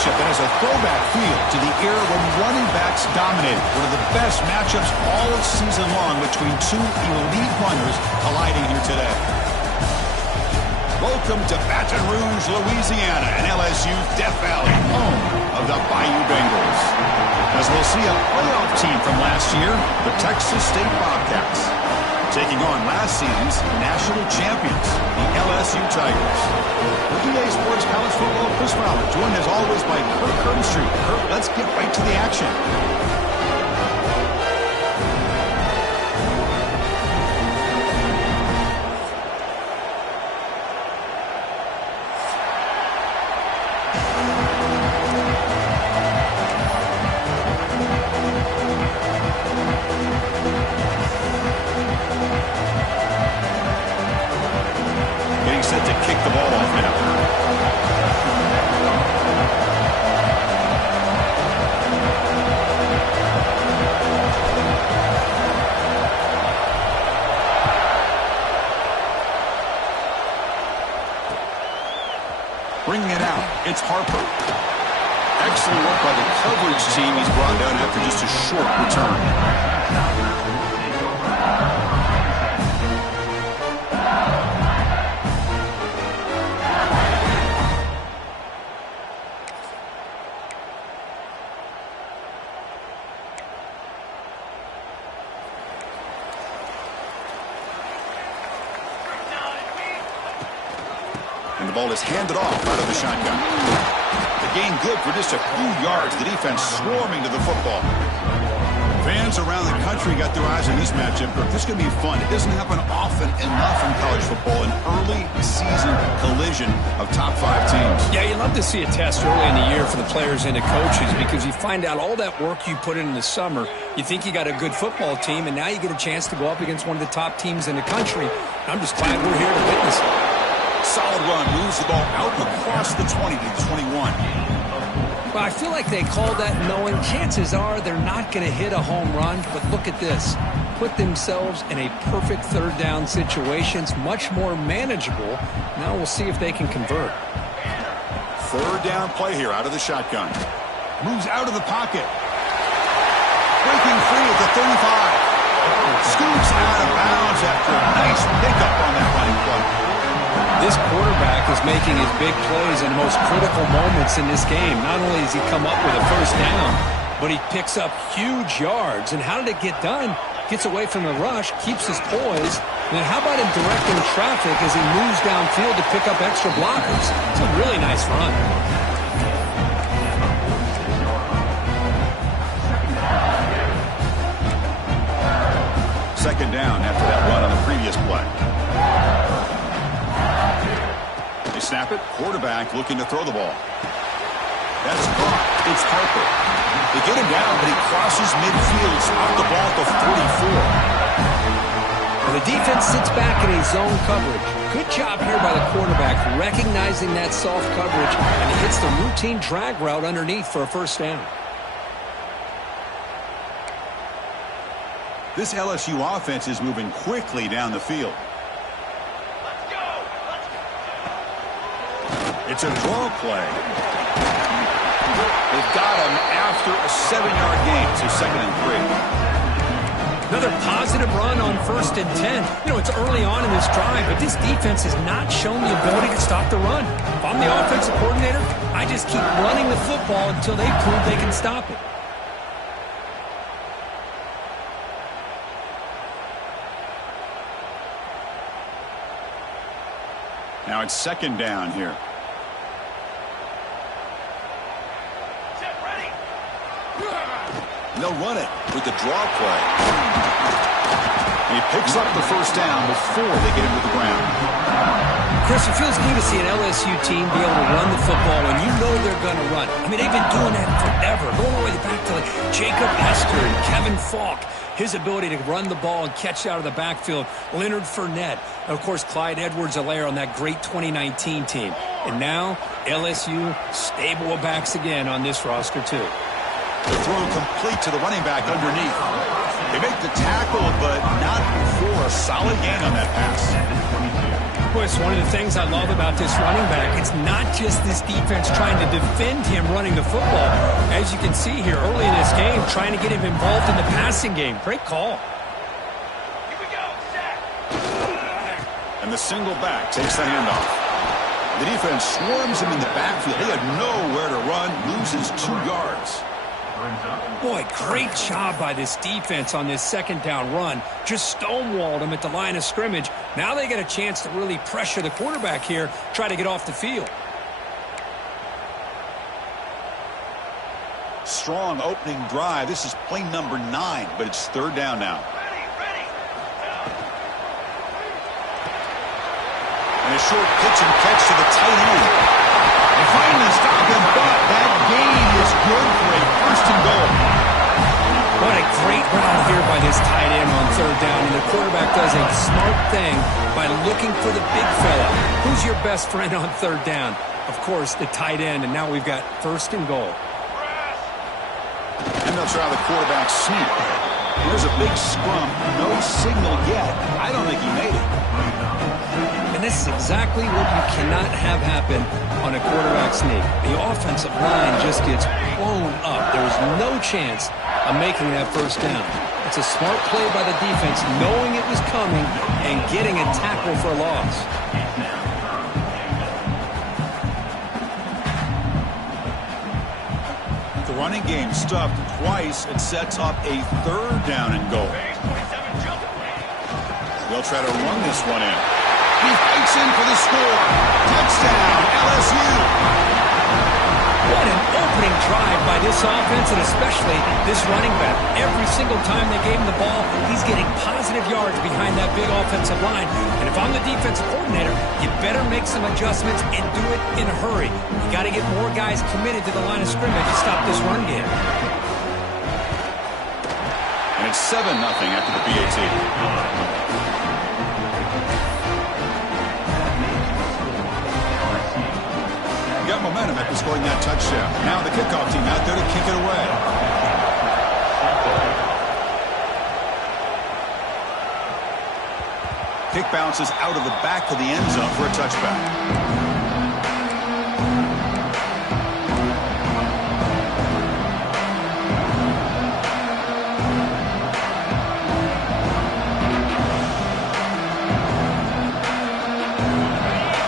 matchup that has a throwback feel to the era when running backs dominated. One of the best matchups all season long between two elite runners colliding here today. Welcome to Baton Rouge, Louisiana, and LSU's Death Valley, home of the Bayou Bengals. As we'll see a playoff team from last year, the Texas State Bobcats, taking on last season's national champions, the LSU Tigers. For EA Sports College Football, Chris Fowler, joined as always by Kurt Curtin. Kurt, let's get right to the action. Set to kick the ball off now. Bringing it out, it's Harper. Excellent work by the coverage team. He's brought down after just a short return. And the ball is handed off out of the shotgun. The gain good for just a few yards. The defense swarming to the football. Fans around the country got their eyes on this matchup. This is going to be fun. It doesn't happen often enough in college football. An early season collision of top 5 teams. Yeah, you love to see a test early in the year for the players and the coaches because you find out all that work you put in the summer. You think you got a good football team, and now you get a chance to go up against one of the top teams in the country. I'm just glad we're here to witness it. Solid run, moves the ball out across the 20 to the 21. Well, I feel like they called that knowing chances are they're not going to hit a home run, but look at this. Put themselves in a perfect third down situation. It's much more manageable. Now we'll see if they can convert. Third down play here out of the shotgun. Moves out of the pocket. Breaking free at the 35. Scoops out of bounds after a nice pickup on that running play. This quarterback is making his big plays in the most critical moments in this game. Not only does he come up with a first down, but he picks up huge yards. And how did it get done? Gets away from the rush, keeps his poise. And then how about him directing traffic as he moves downfield to pick up extra blockers? It's a really nice run. Second down after that run on the previous play. They snap it. Quarterback looking to throw the ball. That's caught. It's Harper. They get him down, but he crosses midfield. Spot the ball at the 44. Well, the defense sits back in a zone coverage. Good job here by the quarterback recognizing that soft coverage, and he hits the routine drag route underneath for a first down. This LSU offense is moving quickly down the field. It's a draw play. They've got him after a 7-yard gain, so 2nd and 3. Another positive run on 1st and 10. You know, it's early on in this drive, but this defense has not shown the ability to stop the run. If I'm the offensive coordinator, I just keep running the football until they prove they can stop it. Now it's 2nd down here. They'll run it with the draw play. And he picks up the first down before they get him to the ground. Chris, it feels good to see an LSU team be able to run the football when you know they're going to run. I mean, they've been doing that forever, going all the way back to like Jacob Hester and Kevin Falk. His ability to run the ball and catch out of the backfield. Leonard Fournette. And, of course, Clyde Edwards-Helaire on that great 2019 team. And now, LSU stable of backs again on this roster, too. The throw complete to the running back underneath. They make the tackle, but not before a solid gain on that pass. Boy, it's one of the things I love about this running back. It's not just this defense trying to defend him running the football. As you can see here early in this game, trying to get him involved in the passing game. Great call. Here we go. And the single back takes the handoff. The defense swarms him in the backfield. He had nowhere to run, loses 2 yards. Boy, great job by this defense on this second down run. Just stonewalled him at the line of scrimmage. Now they get a chance to really pressure the quarterback here, try to get off the field. Strong opening drive. This is play number 9, but it's 3rd down now. And a short pitch and catch to the tight end. They finally stop him, but that gain is good for a 1st and goal. What a great route here by this tight end on 3rd down. And the quarterback does a smart thing by looking for the big fella. Who's your best friend on 3rd down? Of course, the tight end. And now we've got 1st and goal. And they'll try the quarterback sneak. Here's a big scrum. No signal yet. I don't think he made it. And this is exactly what you cannot have happen on a quarterback sneak. The offensive line just gets blown up. There's no chance of making that 1st down. It's a smart play by the defense, knowing it was coming and getting a tackle for a loss. The running game stuffed twice. It sets up a 3rd down and goal. They'll try to run this one in. He fights in for the score. Touchdown, LSU. What an opening drive by this offense, and especially this running back. Every single time they gave him the ball, he's getting positive yards behind that big offensive line. And if I'm the defensive coordinator, you better make some adjustments and do it in a hurry. You got to get more guys committed to the line of scrimmage to stop this run game. And it's 7-0 after the PAT. Got momentum after scoring that touchdown. Now the kickoff team out there to kick it away. Kick bounces out of the back of the end zone for a touchback.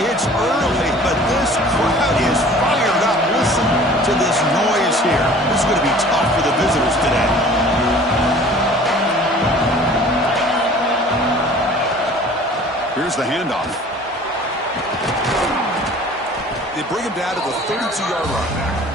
It's early, but this crowd is fired up. Listen to this noise here. This is going to be tough for the visitors today. Here's the handoff. They bring him down to the 32-yard line.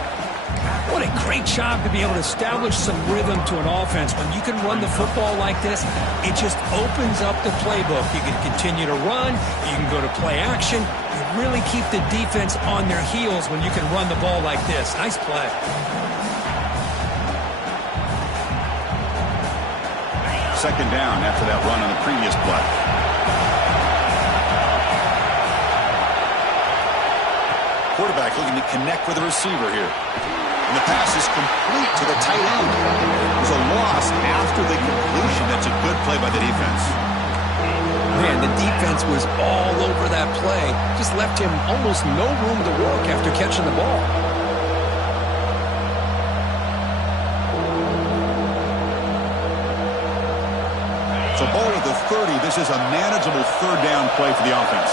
What a great job to be able to establish some rhythm to an offense. When you can run the football like this, it just opens up the playbook. You can continue to run. You can go to play action. You really keep the defense on their heels when you can run the ball like this. Nice play. Second down after that run on the previous play. Quarterback looking to connect with the receiver here. And the pass is complete to the tight end. There's a loss after the completion. That's a good play by the defense. Man, the defense was all over that play. Just left him almost no room to work after catching the ball. So ball at the 30. This is a manageable 3rd down play for the offense.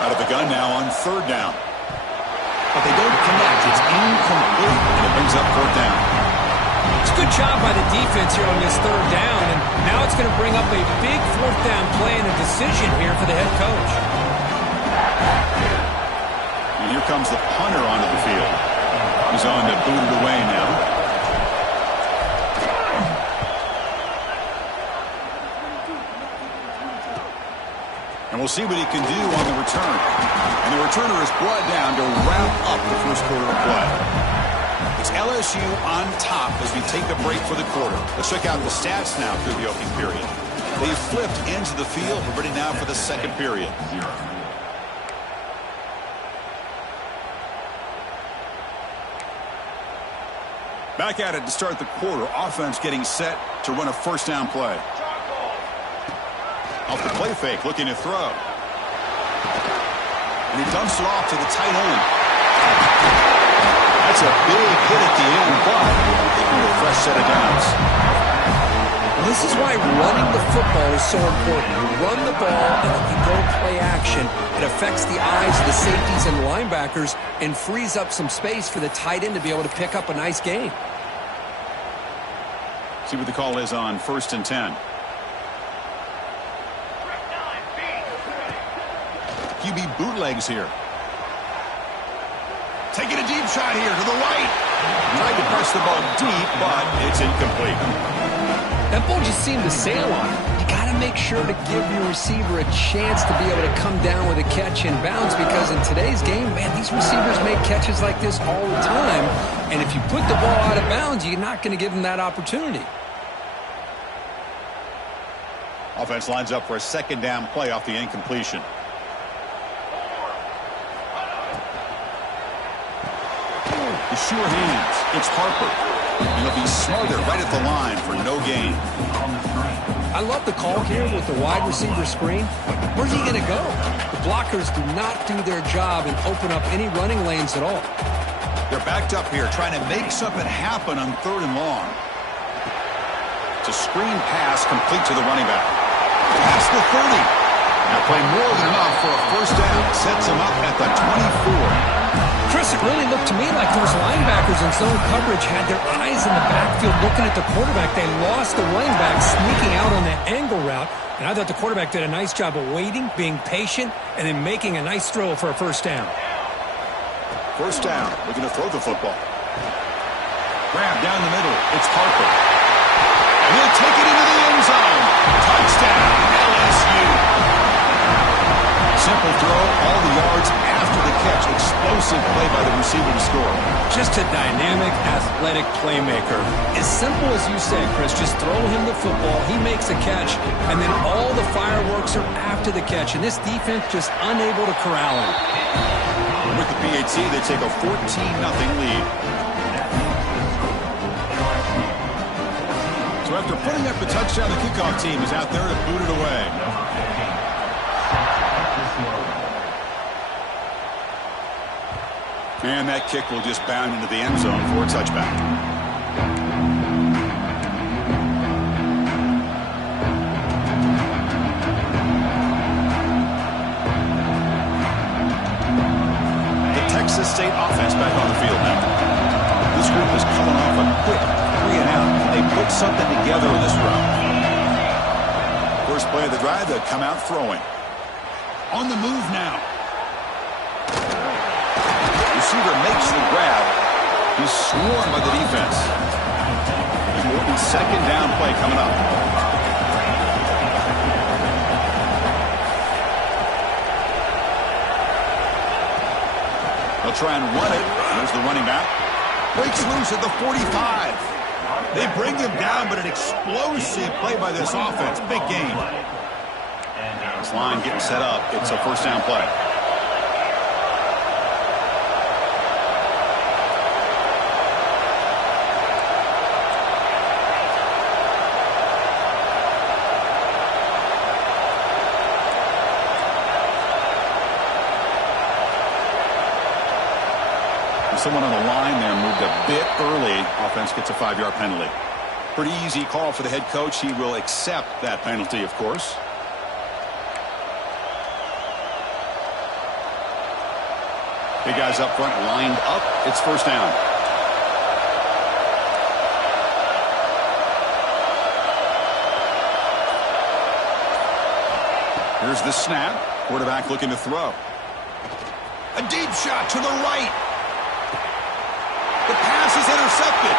Out of the gun now on 3rd down. But they don't connect. It's incomplete, and it brings up 4th down. It's a good job by the defense here on this 3rd down, and now it's going to bring up a big 4th down play and a decision here for the head coach. And here comes the punter onto the field. He's on to boot it away now. And we'll see what he can do on the return. And the returner is brought down to wrap up the 1st quarter of play. It's LSU on top as we take a break for the quarter. Let's check out the stats now through the opening period. They've flipped into the field. We're ready now for the 2nd period. Back at it to start the quarter. Offense getting set to run a 1st down play. Off the play fake, looking to throw. And he dumps it off to the tight end. That's a big hit at the end, but a fresh set of downs. Well, this is why running the football is so important. You run the ball and then you go play action. It affects the eyes of the safeties and linebackers and frees up some space for the tight end to be able to pick up a nice gain. See what the call is on 1st and 10. QB bootlegs here. Taking a deep shot here to the right. Tried to press the ball deep, but it's incomplete. That ball just seemed to sail on it. You got to make sure to give your receiver a chance to be able to come down with a catch in bounds, because in today's game, man, these receivers make catches like this all the time. And if you put the ball out of bounds, you're not going to give them that opportunity. Offense lines up for a second down play off the incompletion. The sure hands. It's Harper. And he'll be smothered right at the line for no gain. I love the call here with the wide receiver screen. Where's he going to go? The blockers do not do their job and open up any running lanes at all. They're backed up here trying to make something happen on 3rd and long. It's a screen pass complete to the running back. Past the 30. Now play more than enough for a first down. Sets him up at the 24. Chris, it really looked to me like those linebackers in zone coverage had their eyes in the backfield looking at the quarterback. They lost the running back sneaking out on that angle route. And I thought the quarterback did a nice job of waiting, being patient, and then making a nice throw for a first down. First down. Looking to throw the football. Grab down the middle. It's Harper. He'll take it into the end zone. Touchdown, LSU. Simple throw, all the yards after the catch. Explosive play by the receiver to score. Just a dynamic, athletic playmaker. As simple as you said, Chris, just throw him the football, he makes a catch, and then all the fireworks are after the catch. And this defense just unable to corral him. With the PAT, they take a 14-0 lead. So after putting up the touchdown, the kickoff team is out there to boot it away. And that kick will just bound into the end zone for a touchback. The Texas State offense back on the field now. This group is coming off a quick 3-and-out. They put something together in this run. First play of the drive, they'll come out throwing. On the move now. Receiver makes the grab. He's swarmed by the defense. Important second down play coming up. They'll try and run it. There's the running back. Breaks loose at the 45. They bring him down, but an explosive play by this offense. Big game. This line getting set up. It's a first down play. Someone on the line there moved a bit early. Offense gets a 5-yard penalty. Pretty easy call for the head coach. He will accept that penalty, of course. Big guys up front lined up. It's first down. Here's the snap. Quarterback looking to throw. A deep shot to the right. The pass is intercepted.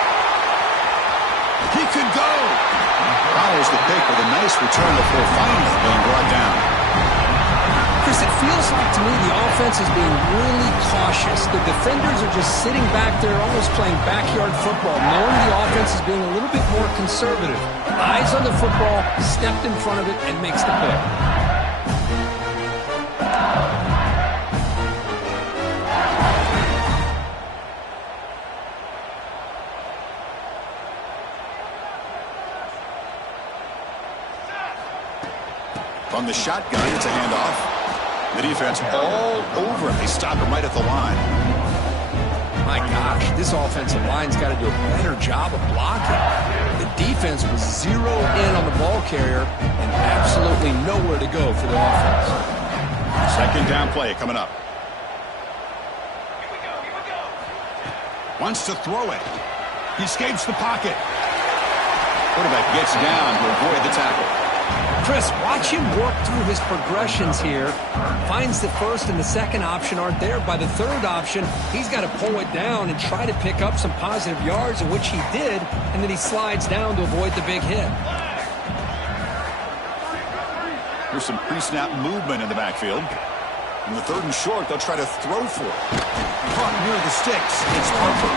He could go. Follows the pick with a nice return before finally being brought down. Chris, it feels like to me the offense is being really cautious. The defenders are just sitting back there almost playing backyard football, knowing the offense is being a little bit more conservative. Eyes on the football, stepped in front of it, and makes the play. From the shotgun, it's a handoff. The defense all over him. They stop him right at the line. My gosh, this offensive line's got to do a better job of blocking. The defense was zeroed in on the ball carrier and absolutely nowhere to go for the offense. Second down play coming up. Wants to throw it. He escapes the pocket. Quarterback gets down to avoid the tackle. Chris, watch him work through his progressions here. Finds the first and the second option aren't there. By the third option, he's got to pull it down and try to pick up some positive yards, which he did, and then he slides down to avoid the big hit. There's some pre-snap movement in the backfield. In the third and short, they'll try to throw for it. Caught near the sticks. It's Harper.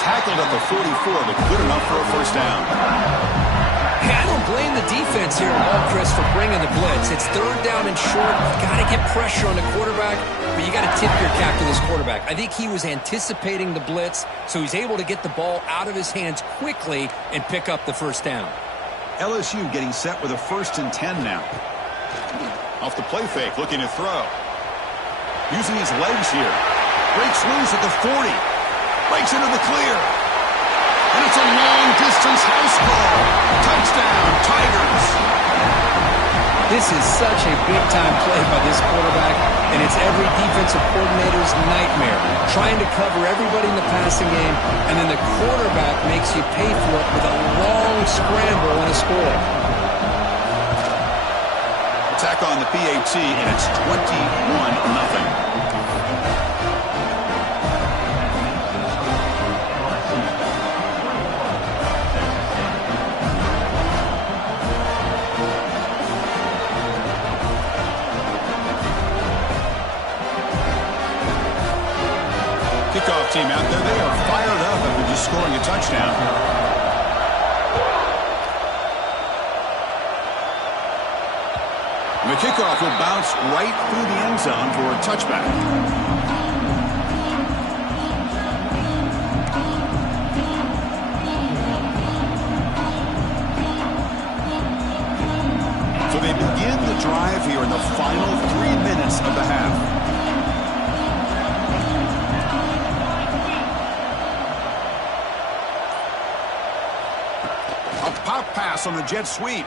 Tackled at the 44, but good enough for a first down. Hey, I don't blame the defense here at all, Chris, for bringing the blitz. It's third down and short. You got to get pressure on the quarterback, but you got to tip your cap to this quarterback. I think he was anticipating the blitz, so he's able to get the ball out of his hands quickly and pick up the first down. LSU getting set with a 1st and 10 now. Off the play fake, looking to throw. Using his legs here. Breaks loose at the 40. Breaks into the clear. And it's a long-distance house call. Touchdown, Tigers. This is such a big-time play by this quarterback, and it's every defensive coordinator's nightmare. Trying to cover everybody in the passing game, and then the quarterback makes you pay for it with a long scramble and a score. Attack on the PAT, and it's 21-0. Kickoff team out there, they are fired up after just scoring a touchdown. The kickoff will bounce right through the end zone for a touchback. So they begin the drive here in the final 3 minutes of the half. Pop pass on the jet sweep.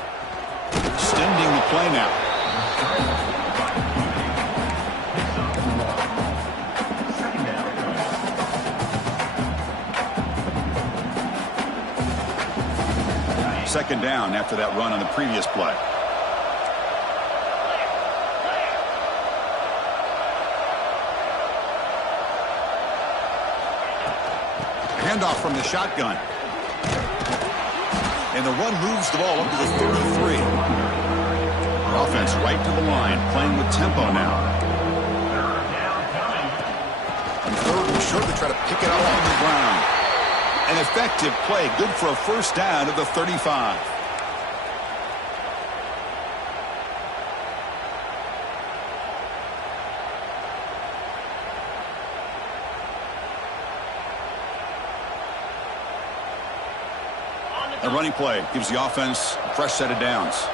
Extending the play now. Second down after that run on the previous play. Handoff from the shotgun. And the run moves the ball up to the 33. Offense right to the line, playing with tempo now. And third and short, they try to pick it up on the ground. An effective play, good for a first down at the 35. A running play gives the offense a fresh set of downs.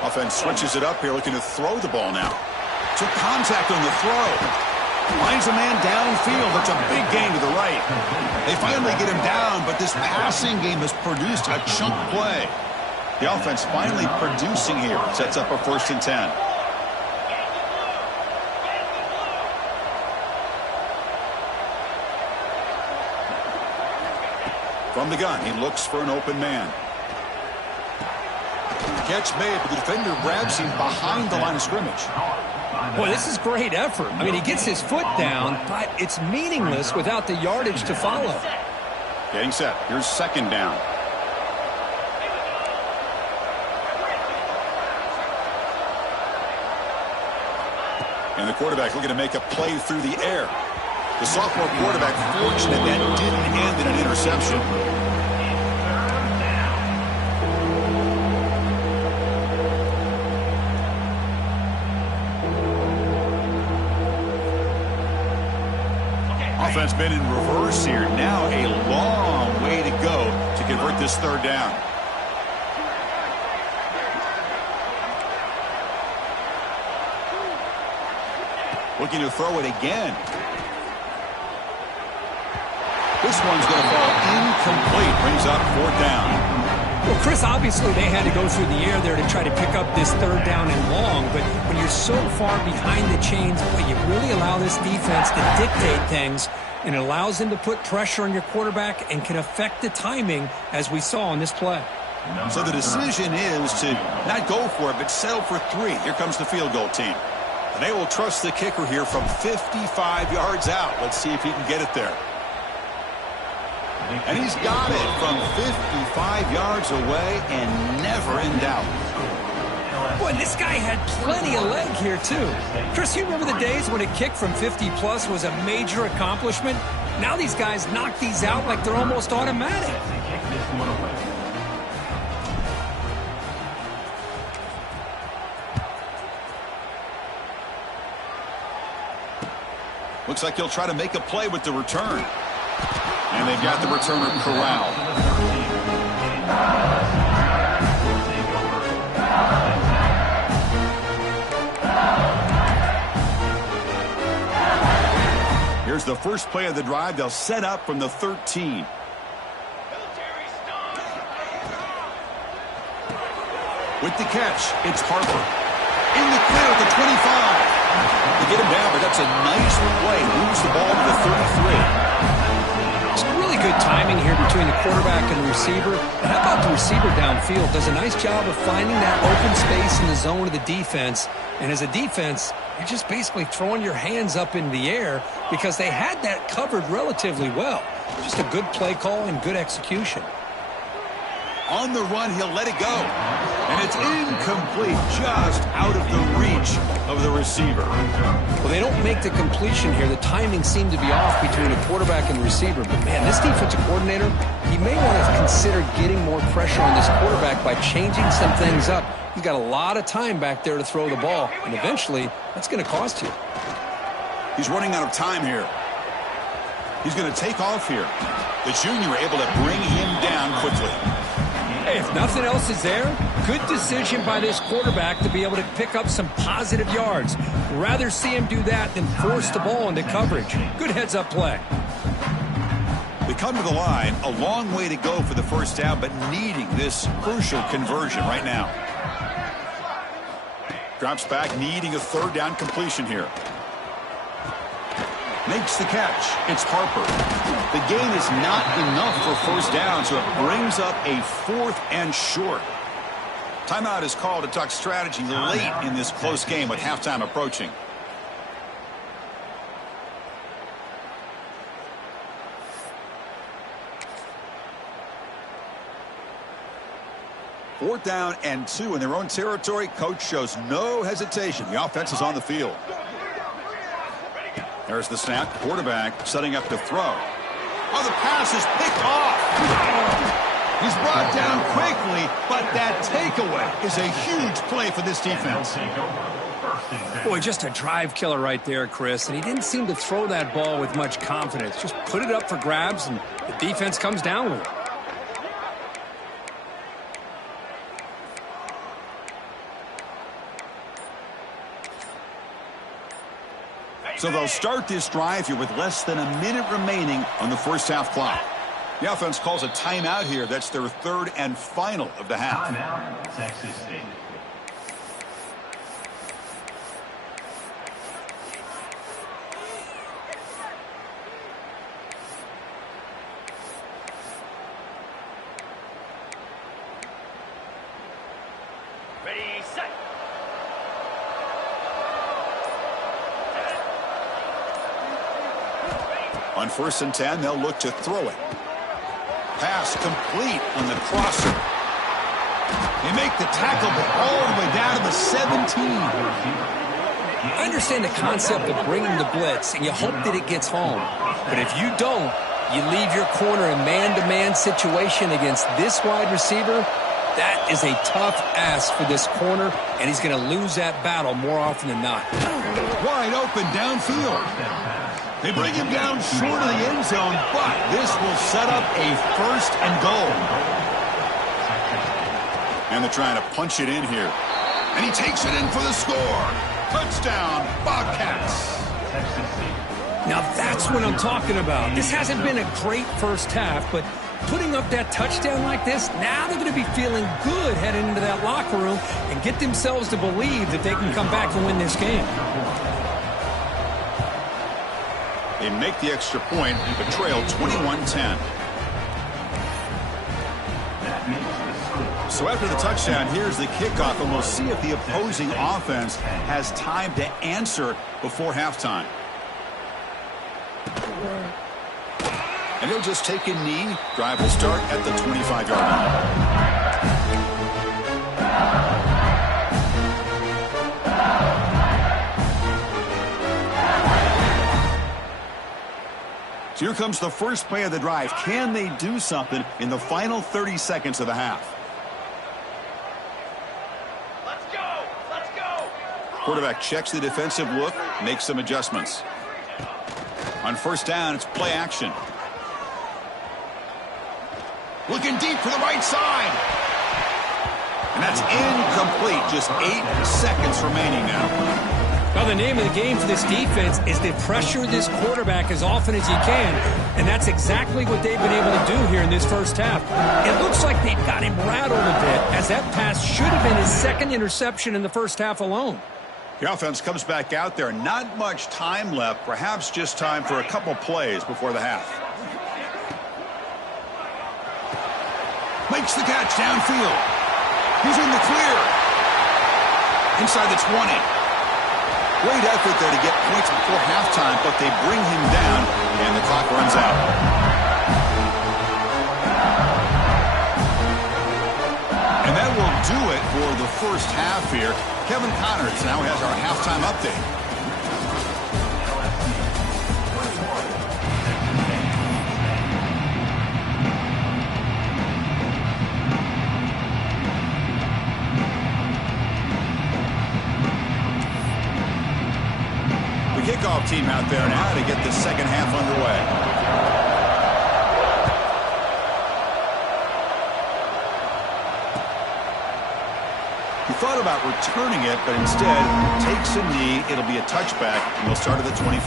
Offense switches it up here, looking to throw the ball now. Took contact on the throw. Finds a man downfield. That's a big gain to the right. They finally get him down, but this passing game has produced a chunk play. The offense finally producing here. Sets up a 1st and 10. From the gun, he looks for an open man. Catch made, but the defender grabs him behind the line of scrimmage. Boy, this is great effort. I mean, he gets his foot down, but it's meaningless without the yardage to follow. Getting set. Here's second down. And the quarterback looking to make a play through the air. The sophomore quarterback fortunate that didn't end in an interception. Offense been in reverse here. Now a long way to go to convert this third down. Looking to throw it again. This one's going to fall incomplete. Brings up fourth down. Well, Chris, obviously they had to go through the air there to try to pick up this third down and long, but when you're so far behind the chains, boy, you really allow this defense to dictate things, and it allows them to put pressure on your quarterback and can affect the timing, as we saw on this play. So the decision is to not go for it, but settle for 3. Here comes the field goal team. And they will trust the kicker here from 55 yards out. Let's see if he can get it there. And he's got it from 55 yards away and never in doubt. Boy, this guy had plenty of leg here, too. Chris, you remember the days when a kick from 50-plus was a major accomplishment? Now these guys knock these out like they're almost automatic. Looks like he'll try to make a play with the return. And they've got the returner corralled. Here's the first play of the drive. They'll set up from the 13. With the catch, it's Harper. In the clear at the 25. To get him down, but that's a nice play. Moves the ball to the 33. Really good timing here between the quarterback and the receiver. And how about the receiver downfield? Does a nice job of finding that open space in the zone of the defense. And as a defense, you're just basically throwing your hands up in the air because they had that covered relatively well. Just a good play call and good execution. On the run, he'll let it go. And it's incomplete, just out of the reach of the receiver. Well, they don't make the completion here. The timing seemed to be off between the quarterback and the receiver. But, man, this defensive coordinator, he may want to consider getting more pressure on this quarterback by changing some things up. He's got a lot of time back there to throw the ball. And eventually, that's going to cost you. He's running out of time here. He's going to take off here. The junior able to bring him down quickly. Hey, if nothing else is there, good decision by this quarterback to be able to pick up some positive yards. Rather see him do that than force the ball into coverage. Good heads-up play. They come to the line, a long way to go for the first down, but needing this crucial conversion right now. Drops back, needing a third down completion here. Makes the catch. It's Harper. The gain is not enough for first down, so it brings up a 4th and short. Timeout is called to talk strategy late in this close game with halftime approaching. Fourth down and 2 in their own territory. Coach shows no hesitation. The offense is on the field. There's the snap. Quarterback setting up to throw. Oh, the pass is picked off. He's brought down quickly, but that takeaway is a huge play for this defense. Boy, just a drive killer right there, Chris. And he didn't seem to throw that ball with much confidence. Just put it up for grabs, and the defense comes down with it. So they'll start this drive here with less than a minute remaining on the first half clock. The offense calls a timeout here. That's their 3rd and final of the half. Timeout, Texas State. Ready, set. On 1st and 10, they'll look to throw it. Pass complete on the crosser. They make the tackle all the way down to the 17. I understand the concept of bringing the blitz, and you hope that it gets home. But if you don't, you leave your corner in man-to-man situation against this wide receiver. That is a tough ask for this corner, and he's going to lose that battle more often than not. Wide open downfield. They bring him down short of the end zone, but this will set up a 1st and goal. And they're trying to punch it in here. And he takes it in for the score. Touchdown, Bobcats. Now that's what I'm talking about. This hasn't been a great first half, but putting up that touchdown like this, now they're going to be feeling good heading into that locker room and get themselves to believe that they can come back and win this game. They make the extra point, but trail 21-10. So after the touchdown, here's the kickoff, and we'll see if the opposing offense has time to answer before halftime. And he'll just take a knee. Drive will start at the 25-yard line. So here comes the first play of the drive. Can they do something in the final 30 seconds of the half? Let's go! Let's go! Quarterback checks the defensive look, makes some adjustments. On first down, it's play action. Looking deep for the right side. And that's incomplete. Just 8 seconds remaining now. Now, the name of the game for this defense is to pressure this quarterback as often as you can, and that's exactly what they've been able to do here in this first half. It looks like they've got him rattled a bit, as that pass should have been his 2nd interception in the first half alone. The offense comes back out there. Not much time left, perhaps just time for a couple plays before the half. Makes the catch downfield. He's in the clear. Inside the 20. Great effort there to get points before halftime, but they bring him down, and the clock runs out. And that will do it for the first half here. Kevin Connors now has our halftime update. Kickoff team out there now to get the second half underway. He thought about returning it, but instead takes a knee. It'll be a touchback, and they'll start at the 25.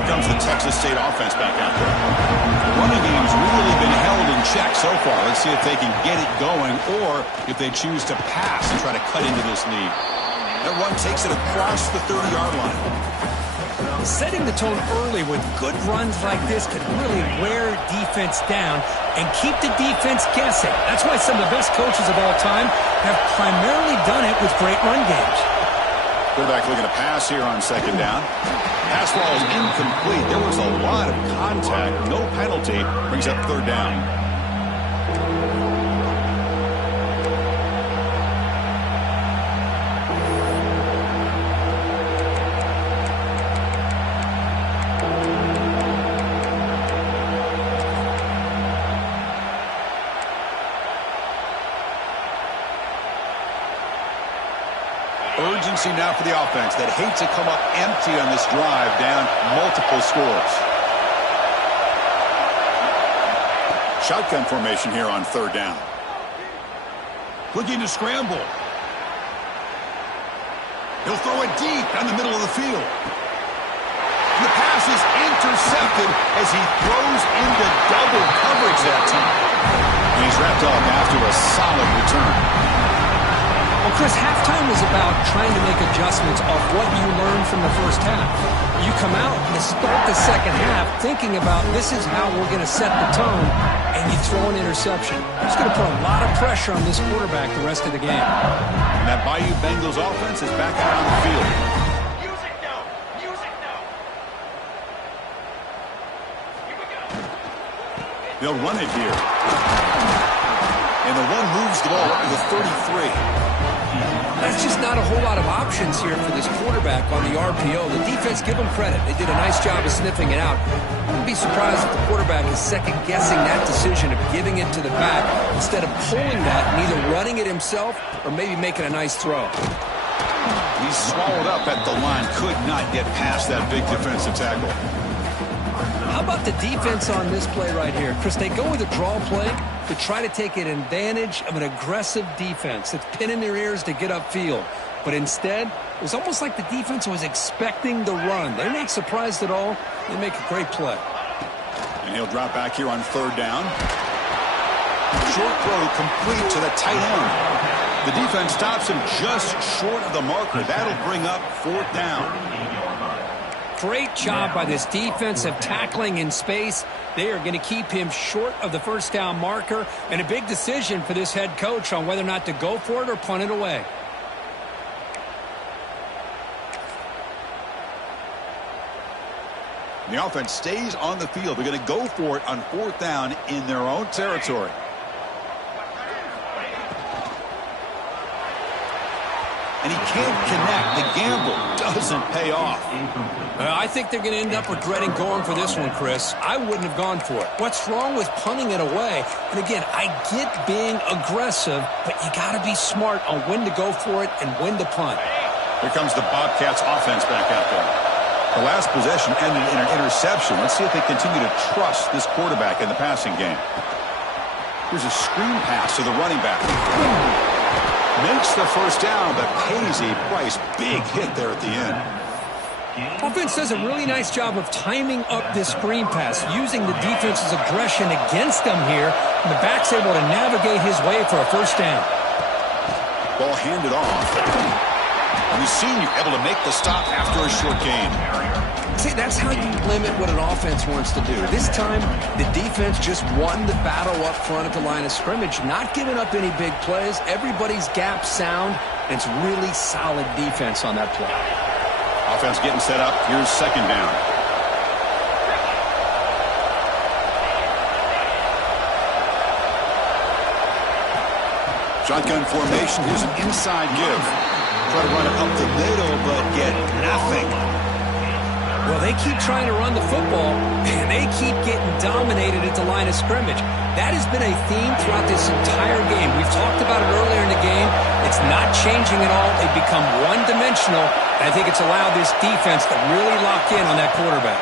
Here comes the Texas State offense back out there. Running game's really been held in check so far. Let's see if they can get it going or if they choose to pass and try to cut into this lead. That run takes it across the 30-yard line. Setting the tone early with good runs like this could really wear defense down and keep the defense guessing. That's why some of the best coaches of all time have primarily done it with great run games. Quarterback looking to pass here on second down. Pass ball is incomplete. There was a lot of contact. No penalty. Brings up third down. Urgency now for the offense that hates to come up empty on this drive, down multiple scores. Shotgun formation here on third down. Looking to scramble. He'll throw it deep down the middle of the field. The pass is intercepted as he throws into double coverage that time. And he's wrapped up after a solid return. Well, Chris, halftime is about trying to make adjustments off what you learned from the first half. You come out and start the second half thinking about this is how we're going to set the tone, and you throw an interception. It's going to put a lot of pressure on this quarterback the rest of the game. And that Bayou Bengals offense is back out on the field. Music now! Music now! Here we go! They'll run it here. And the run moves the ball up to the 33. That's just not a whole lot of options here for this quarterback on the RPO. The defense, give them credit. They did a nice job of sniffing it out. I wouldn't be surprised if the quarterback is second-guessing that decision of giving it to the back instead of pulling that and either running it himself or maybe making a nice throw. He's swallowed up at the line. Could not get past that big defensive tackle. How about the defense on this play right here? Chris, they go with a draw play to try to take an advantage of an aggressive defense that's pinning their ears to get upfield. But instead, it was almost like the defense was expecting the run. They're not surprised at all. They make a great play. And he'll drop back here on third down. Short throw complete to the tight end. The defense stops him just short of the marker. That'll bring up fourth down. Great job by this defensive tackling in space. They are going to keep him short of the first down marker, and a big decision for this head coach on whether or not to go for it or punt it away. The offense stays on the field. They're going to go for it on fourth down in their own territory. And he can't connect. The gamble doesn't pay off. I think they're going to end up regretting going for this one, Chris. I wouldn't have gone for it. What's wrong with punting it away? And again, I get being aggressive, but you got to be smart on when to go for it and when to punt. Here comes the Bobcats offense back out there. The last possession ended in an interception. Let's see if they continue to trust this quarterback in the passing game. Here's a screen pass to the running back. Makes the first down, but pays a price. Big hit there at the end. Offense does a really nice job of timing up this screen pass, using the defense's aggression against them here, and the back's able to navigate his way for a first down. Ball handed off. And the senior able to make the stop after a short gain. See, that's how you limit what an offense wants to do. This time, the defense just won the battle up front at the line of scrimmage, not giving up any big plays. Everybody's gap sound, and it's really solid defense on that play. Offense getting set up. Here's second down. Shotgun formation. Here's an inside give. Try to run it up the middle, but get nothing. Well, they keep trying to run the football, and they keep getting dominated at the line of scrimmage. That has been a theme throughout this entire game. We've talked about it earlier in the game. It's not changing at all. They've become one-dimensional, and I think it's allowed this defense to really lock in on that quarterback.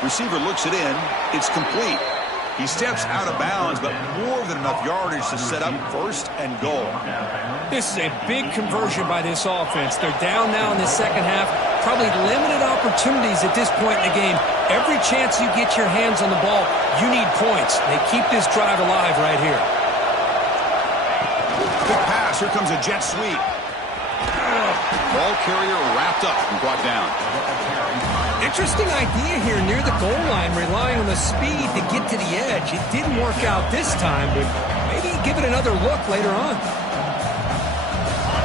Receiver looks it in. It's complete. He steps out of bounds, but more than enough yardage to set up first and goal. This is a big conversion by this offense. They're down now in the second half. Probably limited opportunities at this point in the game. Every chance you get your hands on the ball, you need points. They keep this drive alive right here. Good pass. Here comes a jet sweep. Ball carrier wrapped up and brought down. Interesting idea here near the goal line, relying on the speed to get to the edge. It didn't work out this time, but maybe give it another look later on.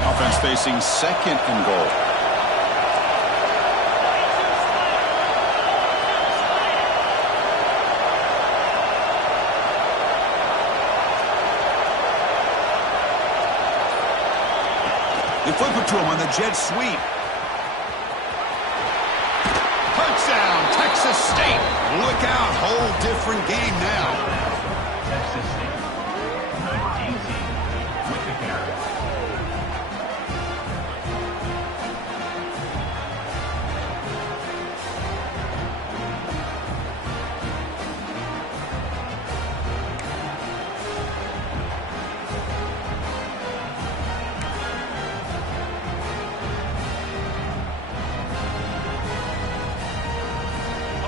Offense facing second and goal. They flip it to him on the jet sweep. Touchdown, Texas State. Look out, whole different game now. Texas State, number 18, with the carry.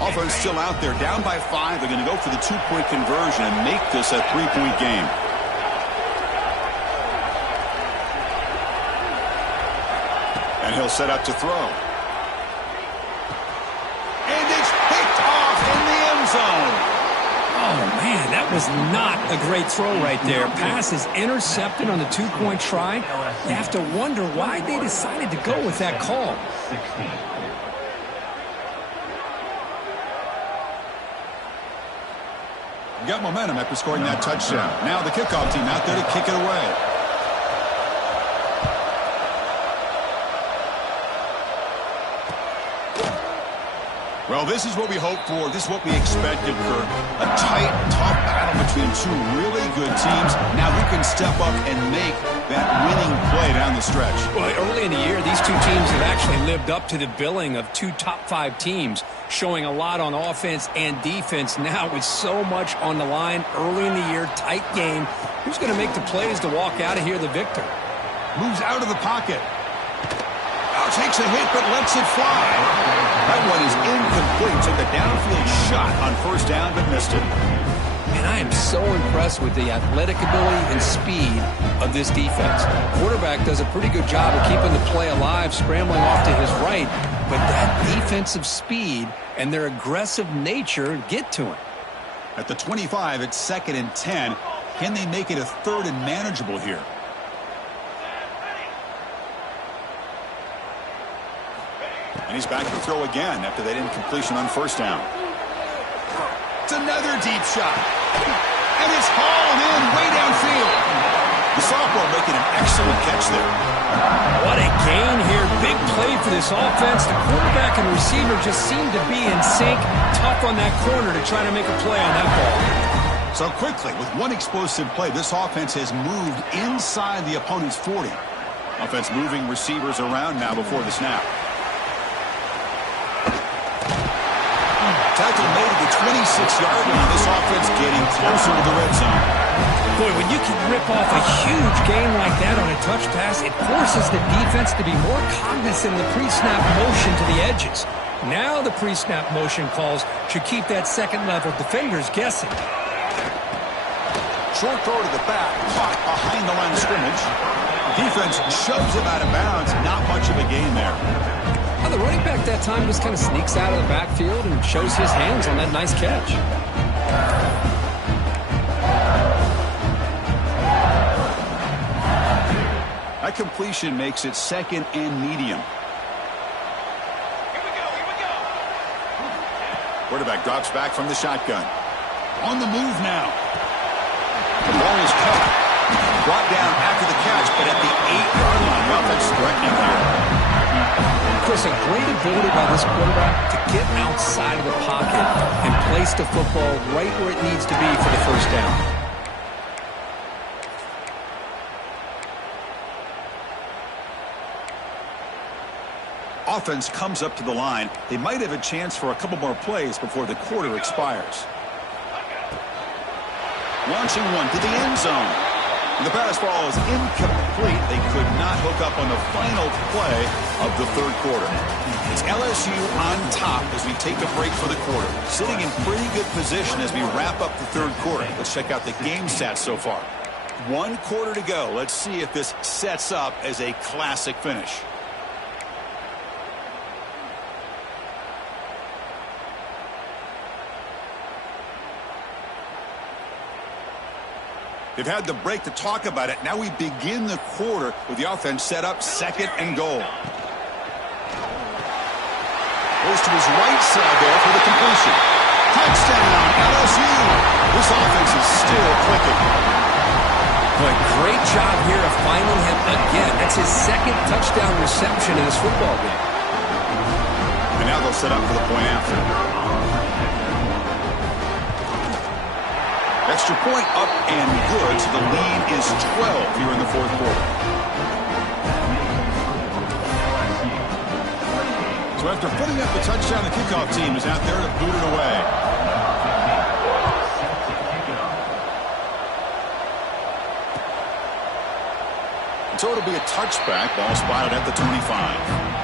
Offense still out there, down by 5. They're going to go for the two-point conversion and make this a three-point game. And he'll set up to throw. And it's picked off in the end zone. Oh, man, that was not a great throw right there. Pass is intercepted on the two-point try. You have to wonder why they decided to go with that call. 16. Got momentum after scoring that touchdown. Now the kickoff team out there to kick it away. Well, this is what we hoped for. This is what we expected, Kurt. A tight, tough battle between two really good teams. Now who can step up and make that winning play down the stretch? Well, early in the year, these two teams have actually lived up to the billing of two top-5 teams, showing a lot on offense and defense. Now with so much on the line early in the year, tight game. Who's going to make the plays to walk out of here the victor? Moves out of the pocket. Takes a hit but lets it fly. That one is incomplete. Took a downfield shot on first down but missed it. And I am so impressed with the athletic ability and speed of this defense. Quarterback does a pretty good job of keeping the play alive, scrambling off to his right, but that defensive speed and their aggressive nature get to him. At the 25, it's 2nd and 10. Can they make it a 3rd and manageable here? And he's back to throw again after that incompletion on first down. It's another deep shot. And it's hauled in way downfield. The sophomore making an excellent catch there. What a gain here. Big play for this offense. The quarterback and receiver just seem to be in sync. Tough on that corner to try to make a play on that ball. So quickly, with one explosive play, this offense has moved inside the opponent's 40. Offense moving receivers around now before the snap. Tackle made at the 26-yard line. This offense getting closer to the red zone. Boy, when you can rip off a huge gain like that on a touch pass, it forces the defense to be more cognizant of the pre-snap motion to the edges. Now the pre-snap motion calls should keep that second-level defenders guessing. Short throw to the back, caught behind the line of scrimmage. Defense shoves him out of bounds. Not much of a gain there. Well, the running back that time just kind of sneaks out of the backfield and shows his hands on that nice catch. That completion makes it 2nd and medium. Quarterback drops back from the shotgun. On the move now. The ball is caught. Brought down after the catch, but at the 8-yard line. Well, that's threatening here. Chris, a great ability by this quarterback to get outside of the pocket and place the football right where it needs to be for the first down. Offense comes up to the line. They might have a chance for a couple more plays before the quarter expires. Launching one to the end zone. And the pass ball is incomplete. They could not hook up on the final play of the 3rd quarter. It's LSU on top as we take a break for the quarter. Sitting in pretty good position as we wrap up the 3rd quarter. Let's check out the game stats so far. 1 quarter to go. Let's see if this sets up as a classic finish. They've had the break to talk about it. Now we begin the quarter with the offense set up 2nd and goal. Goes to his right side there for the completion. Touchdown, LSU. This offense is still clicking. Boy, great job here of finding him again. That's his 2nd touchdown reception in this football game. And now they'll set up for the point after. Extra point up and good, so the lead is 12 here in the 4th quarter. So after putting up the touchdown, the kickoff team is out there to boot it away. And so it'll be a touchback, ball spotted at the 25.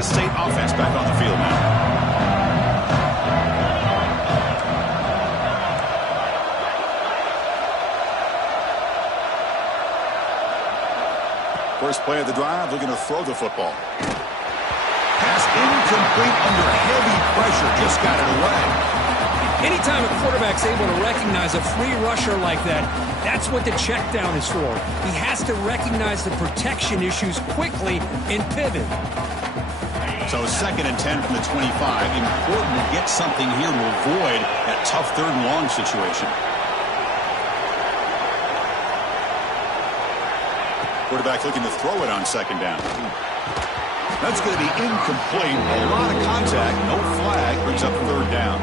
State offense back on the field now. First play of the drive, looking to throw the football. Pass incomplete under heavy pressure, just got it away. Anytime a quarterback's able to recognize a free rusher like that, that's what the check down is for. He has to recognize the protection issues quickly and pivot. So 2nd and 10 from the 25. Important to get something here to avoid that tough 3rd and long situation. Quarterback looking to throw it on 2nd down. That's going to be incomplete. A lot of contact. No flag. Brings up 3rd down.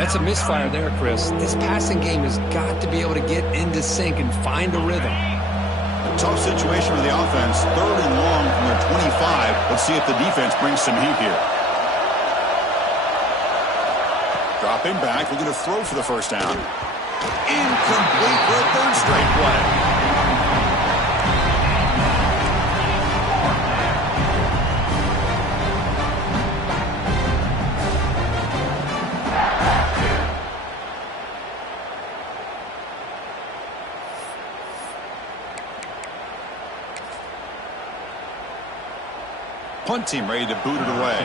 That's a misfire there, Chris. This passing game has got to be able to get into sync and find a rhythm. A tough situation for the offense. 3rd and long from their 25. Let's see if the defense brings some heat here. Dropping back. Looking to throw for the 1st down. Incomplete for a 3rd straight play. Punt team ready to boot it away.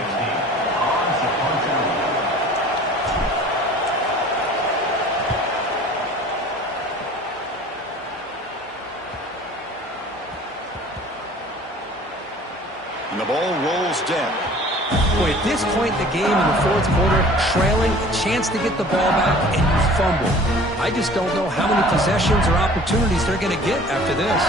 And the ball rolls dead. Boy, at this point in the game in the 4th quarter, trailing, a chance to get the ball back, and you fumble. I just don't know how many possessions or opportunities they're going to get after this.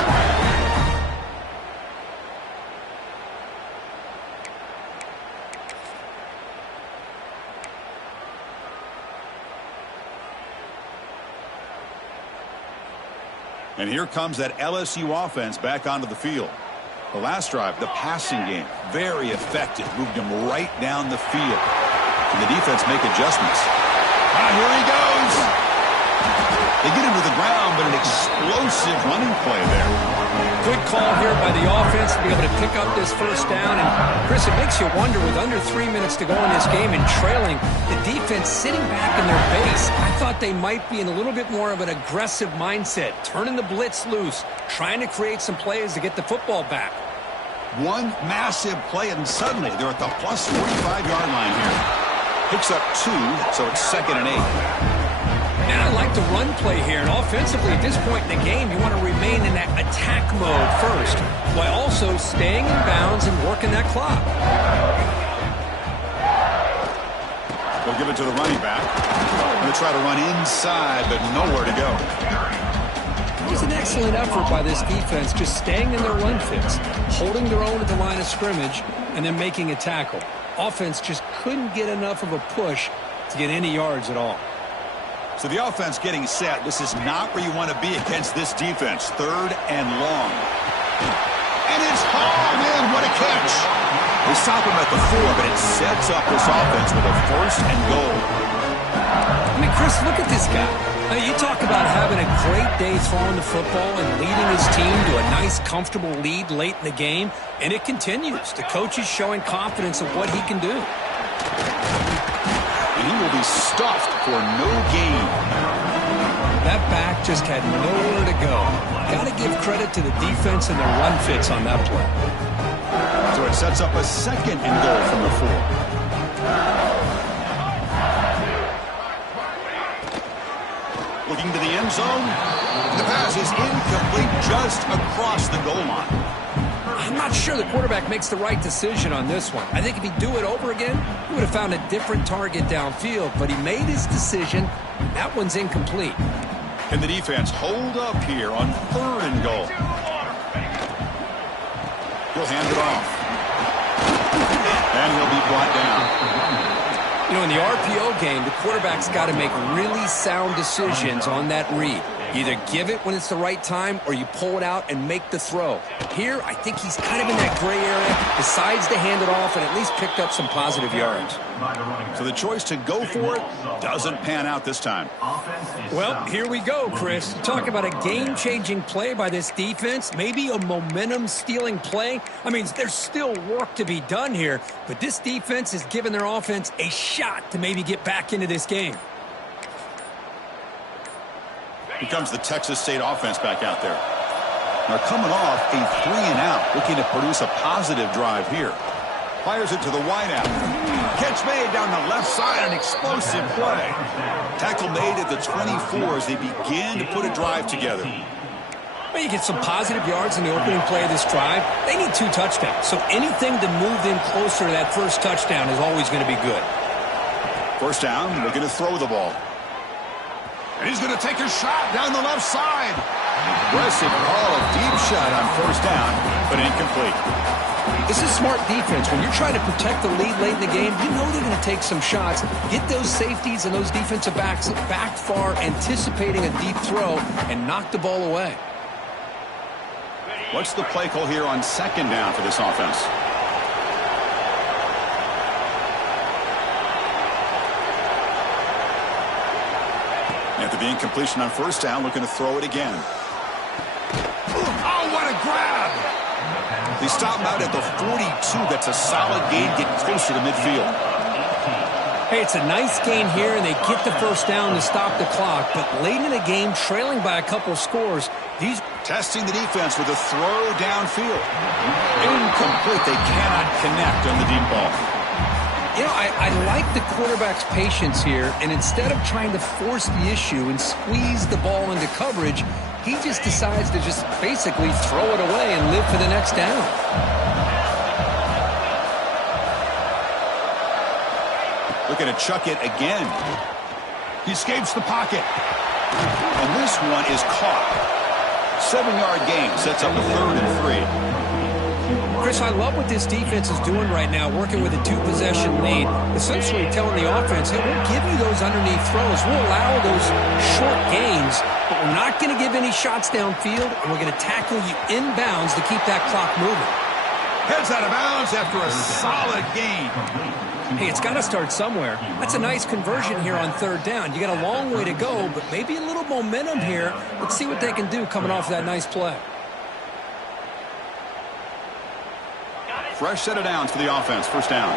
And here comes that LSU offense back onto the field. The last drive, the passing game, very effective. Moved him right down the field. Can the defense make adjustments? Here he goes. They get him to the ground, but an explosive running play there. Good call here by the offense to be able to pick up this 1st down. And, Chris, it makes you wonder, with under 3 minutes to go in this game and trailing, the defense sitting back in their base. I thought they might be in a little bit more of an aggressive mindset, turning the blitz loose, trying to create some plays to get the football back. One massive play, and suddenly they're at the plus 45-yard line here. Picks up 2, so it's 2nd and 8. And I like the run play here. And offensively, at this point in the game, you want to remain in that attack mode first, while also staying in bounds and working that clock. They'll give it to the running back. Going to try to run inside, but nowhere to go. It was an excellent effort by this defense, just staying in their run fits, holding their own at the line of scrimmage, and then making a tackle. Offense just couldn't get enough of a push to get any yards at all. So the offense getting set. This is not where you want to be against this defense. 3rd and long. And it's hauled in. What a catch. They stop him at the 4, but it sets up this offense with a 1st and goal. I mean, Chris, look at this guy. I mean, you talk about having a great day throwing the football and leading his team to a nice, comfortable lead late in the game, and it continues. The coach is showing confidence of what he can do. He will be stuffed for no gain. That back just had nowhere to go. Got to give credit to the defense and their run fits on that play. So it sets up a 2nd and goal from the 4. Looking to the end zone. The pass is incomplete just across the goal line. I'm not sure the quarterback makes the right decision on this one. I think if he'd do it over again, he would have found a different target downfield, but he made his decision. That one's incomplete. Can the defense hold up here on 3rd and goal? He'll hand it off. And he'll be brought down. You know, in the RPO game, the quarterback's got to make really sound decisions on that read. Either give it when it's the right time or you pull it out and make the throw. Here, I think he's kind of in that gray area, decides to hand it off and at least picked up some positive yards. So the choice to go for it doesn't pan out this time. Well, here we go, Chris. Talk about a game-changing play by this defense, maybe a momentum-stealing play. I mean, there's still work to be done here, but this defense has given their offense a shot to maybe get back into this game. Here comes the Texas State offense back out there. They're coming off a 3-and-out, looking to produce a positive drive here. Fires it to the wideout. Catch made down the left side, an explosive play. Tackle made at the 24 as they began to put a drive together. Well, you get some positive yards in the opening play of this drive. They need 2 touchdowns, so anything to move them closer to that first touchdown is always going to be good. First down, they're going to throw the ball. And he's going to take a shot down the left side. Aggressive call, a deep shot on first down, but incomplete. This is smart defense. When you're trying to protect the lead late in the game, you know they're going to take some shots, get those safeties and those defensive backs back far, anticipating a deep throw, and knock the ball away. What's the play call here on second down for this offense? After the incompletion on first down, looking to throw it again. Oh, what a grab! They stop him out at the 42. That's a solid gain, getting closer to midfield. Hey, it's a nice gain here, and they get the first down to stop the clock. But late in the game, trailing by a couple scores, these... Testing the defense with a throw downfield. Incomplete. They cannot connect on the deep ball. You know, I like the quarterback's patience here, and instead of trying to force the issue and squeeze the ball into coverage, he just decides to just basically throw it away and live for the next down. Looking to chuck it again. He escapes the pocket. And this one is caught. 7-yard gain sets up a 3rd and 3. Chris, I love what this defense is doing right now, working with a 2-possession lead, essentially telling the offense, hey, we'll give you those underneath throws. We'll allow those short gains, but we're not going to give any shots downfield, and we're going to tackle you inbounds to keep that clock moving. Heads out of bounds after a solid gain. Hey, it's got to start somewhere. That's a nice conversion here on 3rd down. You got a long way to go, but maybe a little momentum here. Let's see what they can do coming off that nice play. Fresh set of downs for the offense. First down.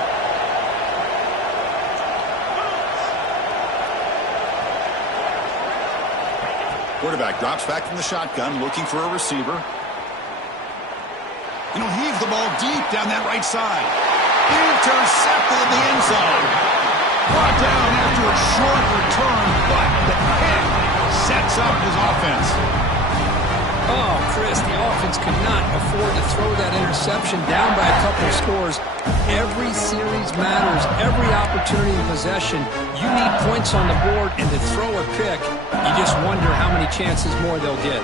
Quarterback drops back from the shotgun, looking for a receiver. And he'll heave the ball deep down that right side. Intercepted in the end zone. Brought down after a short return, but the pick sets up his offense. Oh, Chris, the offense could not afford to throw that interception down by a couple of scores. Every series matters. Every opportunity in possession. You need points on the board, and to throw a pick, you just wonder how many chances more they'll get.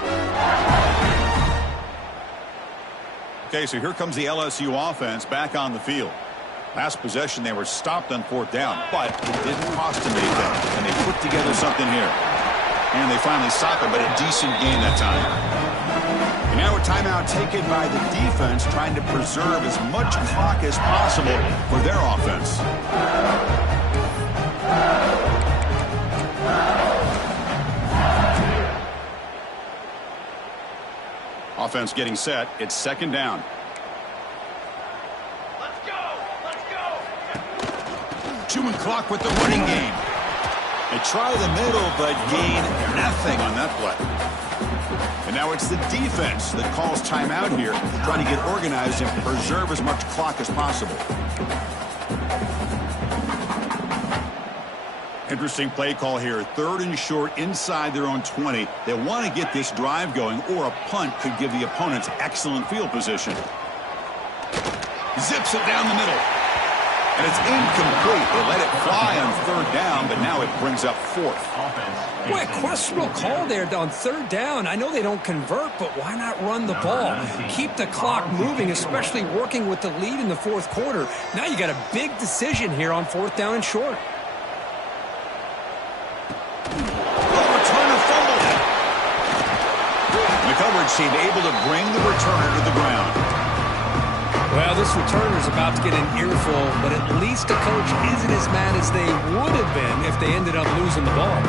Okay, so here comes the LSU offense back on the field. Last possession, they were stopped on 4th down, but it didn't cost them anything, and they put together something here. And they finally stop it, but a decent game that time. And now a timeout taken by the defense, trying to preserve as much clock as possible for their offense. Offense getting set. It's 2nd down. Chewing clock with the running game. They try the middle, but gain nothing on that play. And now it's the defense that calls timeout here, trying to get organized and preserve as much clock as possible. Interesting play call here. 3rd and short inside their own 20. They want to get this drive going, or a punt could give the opponents excellent field position. Zips it down the middle. And it's incomplete. They let it fly on 3rd down, but now it brings up 4th. Boy, a questionable call there on 3rd down. I know they don't convert, but why not run the ball? Keep the clock moving, especially working with the lead in the 4th quarter. Now you got a big decision here on 4th down and short. The coverage team able to bring the returner to the ground. Well, this returner is about to get an earful, but at least the coach isn't as mad as they would have been if they ended up losing the ball.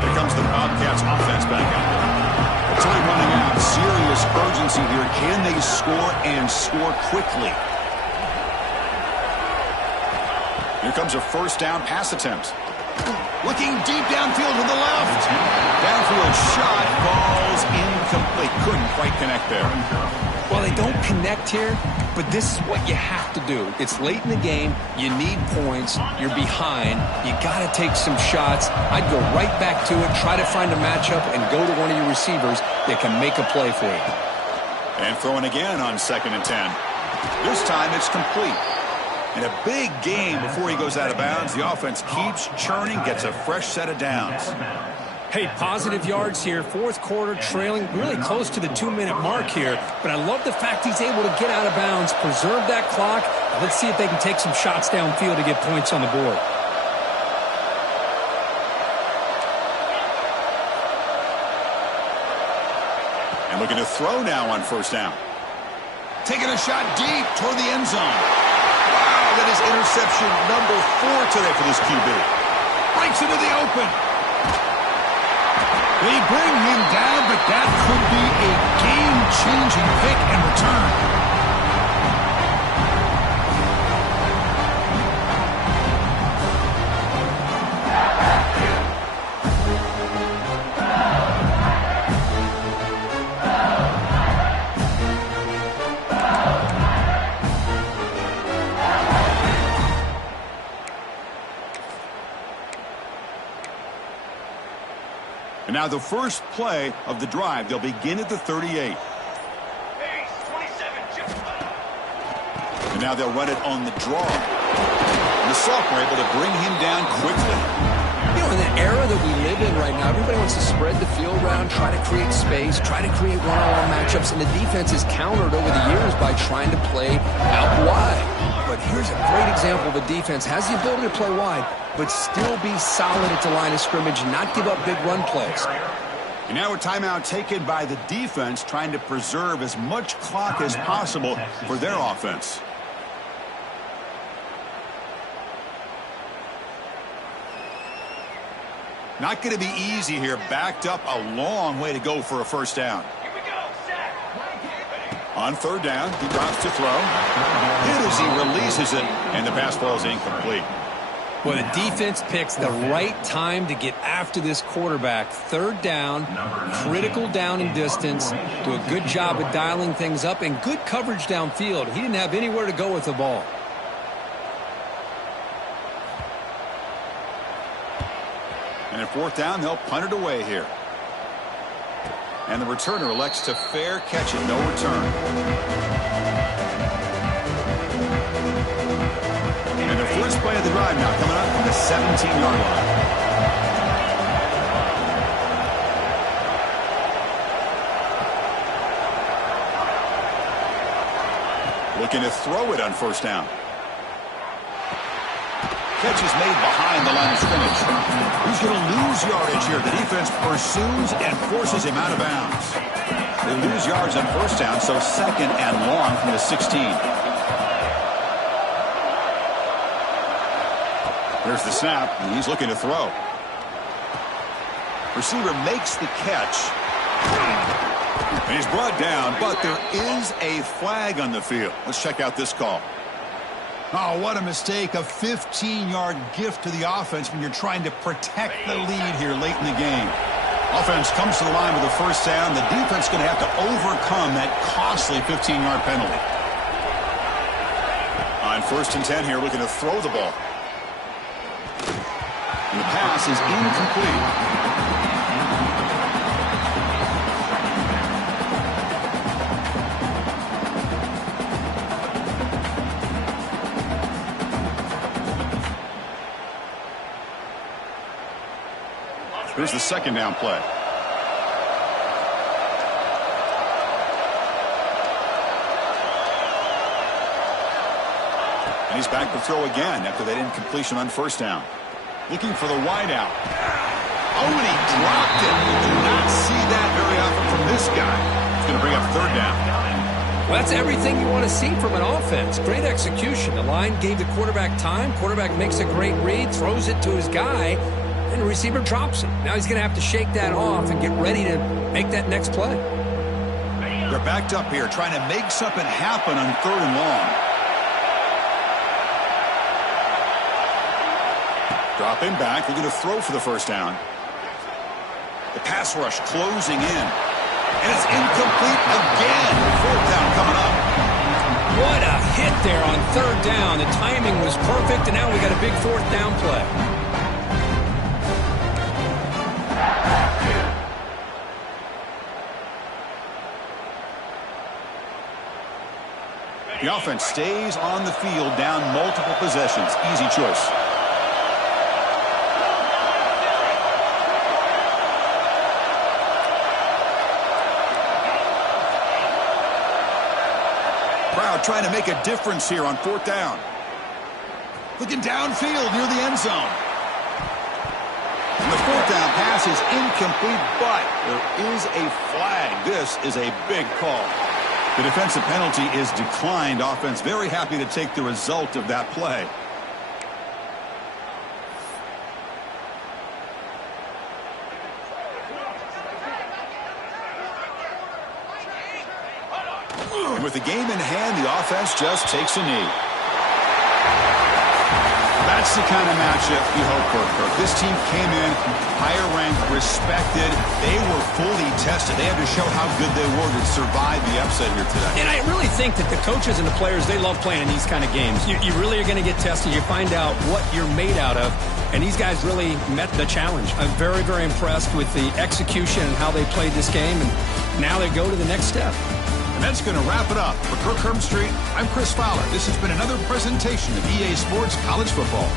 Here comes the Bobcats offense back out there. Time running out. Serious urgency here. Can they score and score quickly? Here comes a first down pass attempt. Looking deep downfield to the left. Downfield shot falls incomplete. Couldn't quite connect there. Well, they don't connect here, but this is what you have to do. It's late in the game. You need points. You're behind. You got to take some shots. I'd go right back to it, try to find a matchup, and go to one of your receivers that can make a play for you. And throwing again on 2nd and 10. This time it's complete. In a big game before he goes out of bounds, the offense keeps churning, gets a fresh set of downs. Hey, positive yards here. 4th quarter, trailing really close to the 2-minute mark here. But I love the fact he's able to get out of bounds, preserve that clock. Let's see if they can take some shots downfield to get points on the board. And looking to throw now on 1st down. Taking a shot deep toward the end zone. Wow, that is interception number 4 today for this QB. Breaks into the open. They bring him down, but that could be a game-changing pick and return. And now the first play of the drive. They'll begin at the 38. And now they'll run it on the draw. And the sophomore able to bring him down quickly. You know, in the era that we live in right now, everybody wants to spread the field around, try to create space, try to create one-on-one matchups, and the defense is countered over the years by trying to play out wide. But here's a great example of a defense has the ability to play wide, but still be solid at the line of scrimmage, not give up big run plays. And now a timeout taken by the defense, trying to preserve as much clock as possible for their offense. Not going to be easy here. Backed up a long way to go for a first down. On 3rd down, he drops to throw. Hit as he releases it, and the pass ball is incomplete. Well, the defense picks the right time to get after this quarterback. 3rd down, critical down and distance. Do a good job of dialing things up and good coverage downfield. He didn't have anywhere to go with the ball. And at 4th down, they'll punt it away here. And the returner elects to fair catch it, no return. And the first play of the drive now coming up from the 17-yard line. Looking to throw it on 1st down. Catch is made behind the line of scrimmage. He's going to lose yardage here. The defense pursues and forces him out of bounds. They lose yards on 1st down, so 2nd and long from the 16. There's the snap, and he's looking to throw. Receiver makes the catch. And he's brought down, but there is a flag on the field. Let's check out this call. Oh, what a mistake. A 15-yard gift to the offense when you're trying to protect the lead here late in the game. Offense comes to the line with a first down. The defense is going to have to overcome that costly 15-yard penalty. On 1st and 10 here, looking to throw the ball. And the pass is incomplete. Here's the 2nd down play. And he's back to throw again after that incompletion on 1st down. Looking for the wideout. Oh, and he dropped it. You do not see that very often from this guy. He's going to bring up 3rd down. Well, that's everything you want to see from an offense. Great execution. The line gave the quarterback time. Quarterback makes a great read, throws it to his guy, and the receiver drops him. Now he's going to have to shake that off and get ready to make that next play. They're backed up here trying to make something happen on 3rd and long. Dropping back, looking to throw for the first down. The pass rush closing in. And it's incomplete again. Fourth down coming up. What a hit there on third down. The timing was perfect, and now we got a big fourth down play. The offense stays on the field down multiple possessions. Easy choice. Crowd trying to make a difference here on fourth down. Looking downfield near the end zone. And the fourth down pass is incomplete, but there is a flag. This is a big call. The defensive penalty is declined. Offense very happy to take the result of that play. And with the game in hand, the offense just takes a knee. That's the kind of matchup you hope for, Kirk. This team came in higher ranked, respected. They were fully tested. They had to show how good they were to survive the upset here today. And I really think that the coaches and the players, they love playing in these kind of games. You really are going to get tested. You find out what you're made out of. And these guys really met the challenge. I'm very, very impressed with the execution and how they played this game. And now they go to the next step. And that's going to wrap it up. For Kirk Herbstreit, I'm Chris Fowler. This has been another presentation of EA Sports College Football.